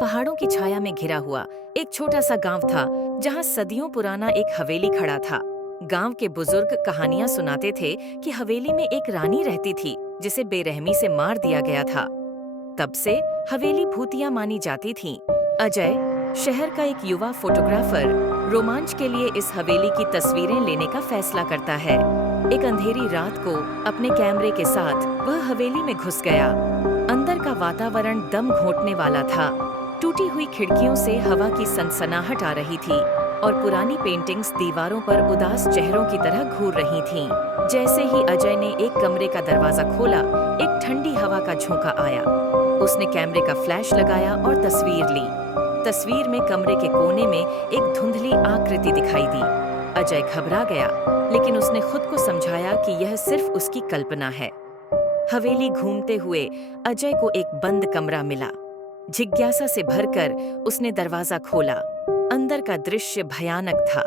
पहाड़ों की छाया में घिरा हुआ एक छोटा सा गांव था, जहां सदियों पुराना एक हवेली खड़ा था। गांव के बुजुर्ग कहानियां सुनाते थे कि हवेली में एक रानी रहती थी, जिसे बेरहमी से मार दिया गया था। तब से हवेली भूतिया मानी जाती थी। अजय, शहर का एक युवा फोटोग्राफर, रोमांच के लिए इस हवेली की तस्वीरें लेने का फैसला करता है। एक अंधेरी रात को अपने कैमरे के साथ वह हवेली में घुस गया। अंदर का वातावरण दम घोंटने वाला था। टूटी हुई खिड़कियों से हवा की सनसनाहट आ रही थी और पुरानी पेंटिंग्स दीवारों पर उदास चेहरों की तरह घूर रही थीं। जैसे ही अजय ने एक कमरे का दरवाजा खोला, एक ठंडी हवा का झोंका आया। उसने कैमरे का फ्लैश लगाया और तस्वीर ली। तस्वीर में कमरे के कोने में एक धुंधली आकृति दिखाई दी। अजय घबरा गया, लेकिन उसने खुद को समझाया कि यह सिर्फ उसकी कल्पना है। हवेली घूमते हुए अजय को एक बंद कमरा मिला। जिज्ञासा से भरकर उसने दरवाजा खोला। अंदर का दृश्य भयानक था।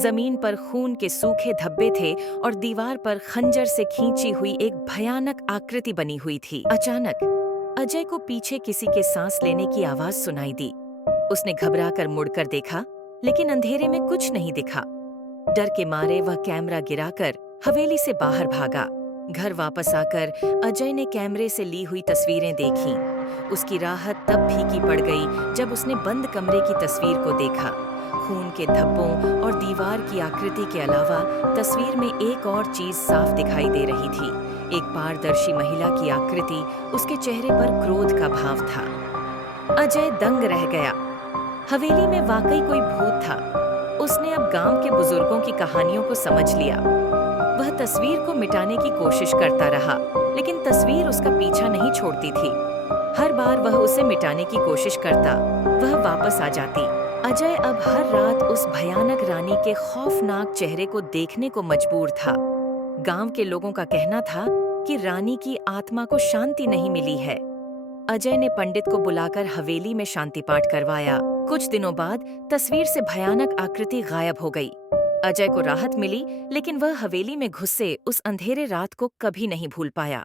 जमीन पर खून के सूखे धब्बे थे और दीवार पर खंजर से खींची हुई एक भयानक आकृति बनी हुई थी। अचानक अजय को पीछे किसी के सांस लेने की आवाज सुनाई दी। उसने घबराकर मुड़कर देखा, लेकिन अंधेरे में कुछ नहीं दिखा। डर के मारे वह कैमरा गिराकर हवेली से बाहर भागा। घर वापस आकर अजय ने कैमरे से ली हुई तस्वीरें देखीं। उसकी राहत तब फीकी पड़ गई जब उसने बंद कमरे की तस्वीर को देखा। खून के धब्बों और दीवार की आकृति के अलावा तस्वीर में एक और चीज साफ दिखाई दे रही थी। एक पारदर्शी महिला की आकृति, उसके चेहरे पर क्रोध का भाव था। अजय दंग रह गया। हवेली में वाकई कोई भूत था। उसने अब गांव के बुजुर्गों की कहानियों को समझ लिया। वह तस्वीर को मिटाने की कोशिश करता रहा, लेकिन तस्वीर उसका पीछा नहीं छोड़ती थी। हर बार वह उसे मिटाने की कोशिश करता, वह वापस आ जाती। अजय अब हर रात उस भयानक रानी के खौफनाक चेहरे को देखने को मजबूर था। गांव के लोगों का कहना था कि रानी की आत्मा को शांति नहीं मिली है। अजय ने पंडित को बुलाकर हवेली में शांति पाठ करवाया। कुछ दिनों बाद तस्वीर से भयानक आकृति गायब हो गई। अजय को राहत मिली, लेकिन वह हवेली में घुसे उस अंधेरे रात को कभी नहीं भूल पाया।